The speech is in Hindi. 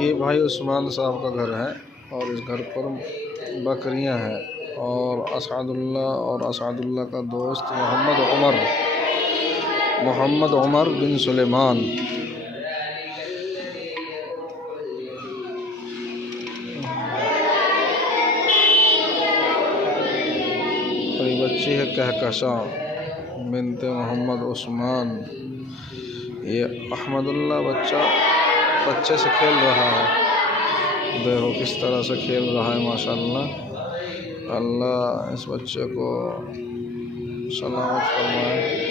ये भाई उस्मान साहब का घर है और इस घर पर बकरियां हैं और असादुल्लाह का दोस्त मोहम्मद उमर बिन सुलेमान। और ये बच्ची है कहकशा बिनते मोहम्मद उस्मान। ये अहमदुल्लाह बच्चे से खेल रहा है, देखो किस तरह से खेल रहा है माशाअल्लाह। अल्लाह इस बच्चे को सलामत फरमाए।